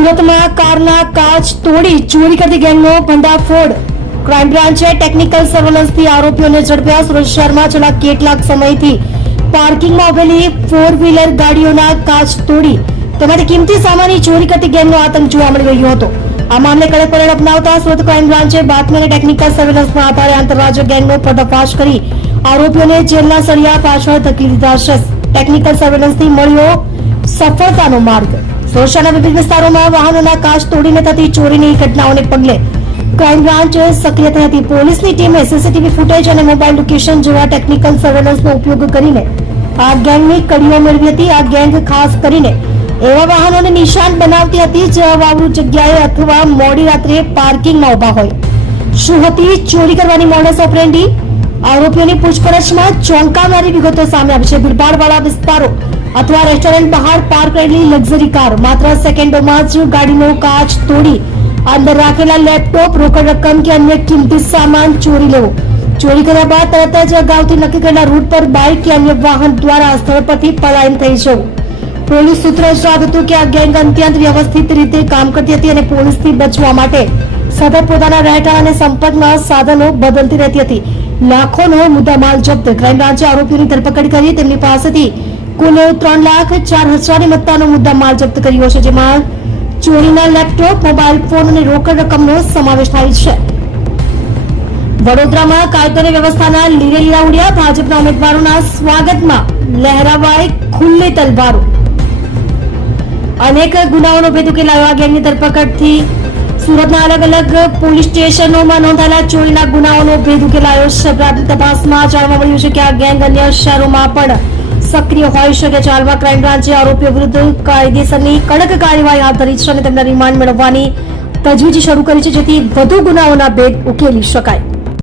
સુરતમાં કારના કાચ તોડી ચોરી કરતી ગેંગનો ભંડાફોડ. ક્રાઇમ બ્રાન્ચે ટેકનિકલ સર્વેલન્સથી આરોપીઓને ઝડપ્યા. સુરત શહેરમાં છેલ્લા કેટલાક સમયથી પાર્કિંગમાં ઉભેલી 4-વ્હીલર ગાડીઓના કાચ તોડી તેમાંથી કિંમતી સામાનની ચોરી કરતી ગેંગનો આતંક જોવા મળી રહ્યો હતો. આ મામલે કડક પગલાં અપનાવતા સુરત ક્રાઇમ બ્રાન્ચે બાતમી અને ટેકનિકલ સર્વેલન્સના આધારે આંતરરાજ્ય ગેંગનો પર્દાફાશ કરી આરોપીઓને જેલના સળિયા પાછળ ધકેલી દીધા છે. ટેકનિકલ સર્વેલન્સથી મળ્યો સફળતાનો માર્ગ. શહેરના વિવિધ વિસ્તારોમાં વાહનોના કાચ તોડીને થતી ચોરીની ઘટનાઓને પગલે ક્રાઇમ બ્રાન્ચ સક્રિય થઈ હતી. પોલીસની ટીમે સીસીટીવી ફૂટેજ અને મોબાઈલ લોકેશન જેવા ટેકનિકલ સર્વેલન્સનો ઉપયોગ કરીને આ ગેંગની કડીઓ મેળવી હતી. આ ગેંગ ખાસ કરીને એવા વાહનોને નિશાન બનાવતી હતી જે અવાવરૂ જગ્યાએ અથવા મોડી રાત્રે પાર્કિંગમાં ઉભા હોય. શું હતી ચોરી કરવાની મોડસ ઓપરેન્ડી? આરોપીઓની પૂછપરછમાં ચોંકાવનારી વિગતો સામે આવી છે. ભીડભાડવાળા વિસ્તારો અથવા રેસ્ટોરન્ટ બહાર પાર્ક કરેલી લક્ઝરી કાર માત્ર સેકન્ડોમાં જ ગાડીનો કાચ તોડી અંદર રાખેલા લેપટોપ, રોકડ રકમ કે અન્ય કિંમતી સામાન ચોરી લેવો. ચોરી કર્યા બાદ તરત જ અગાઉથી નક્કી કરેલા રૂટ પર બાઇક કે અન્ય વાહન દ્વારા સ્થળ પરથી પલાયન થઈ જવું. પોલીસ સૂત્રોએ જણાવ્યું હતું કે આ ગેંગ અત્યંત વ્યવસ્થિત રીતે કામ કરતી હતી અને પોલીસથી બચવા માટે સતત પોતાના રહેઠાણ અને સંપર્કના સાધનો બદલતી રહેતી હતી. લાખોનો મુદ્દામાલ જપ્ત. ક્રાઇમ બ્રાન્ચે આરોપીઓની ધરપકડ કરી તેમની પાસેથી કુલ 3,04,000 મત્તાનો મુદ્દામાલ જપ્ત કર્યો છે, જેમાં ચોરીના લેપટોપ, મોબાઈલ ફોન અને રોકડ રકમનો સમાવેશ થાય છે. વડોદરામાં કાયદો અને વ્યવસ્થાના લીરે લીરા ઉડ્યા. ભાજપના ઉમેદવારોના સ્વાગતમાં લહેરાવાઈ ખુલ્લી તલવારો. અનેક ગુનાઓનો ભેદ ઉકેલાયો. આ ગેંગની ધરપકડથી સુરતના અલગ અલગ પોલીસ સ્ટેશનોમાં નોંધાયેલા ચોરીના ગુનાઓનો ભેદ ઉકેલાયો છે. પ્રાથમિક તપાસમાં જાણવા મળ્યું છે કે આ ગેંગ અન્ય શહેરોમાં પણ સક્રિય હોઈ શકે છે. હાલમાં ક્રાઇમ બ્રાન્ચે આરોપીઓ વિરુદ્ધ કાયદેસરની કડક કાર્યવાહી હાથ ધરી છે અને તેમના રિમાન્ડ મેળવવાની તજવીજ શરૂ કરી છે, જેથી વધુ ગુનાઓના ભેદ ઉકેલી શકાય.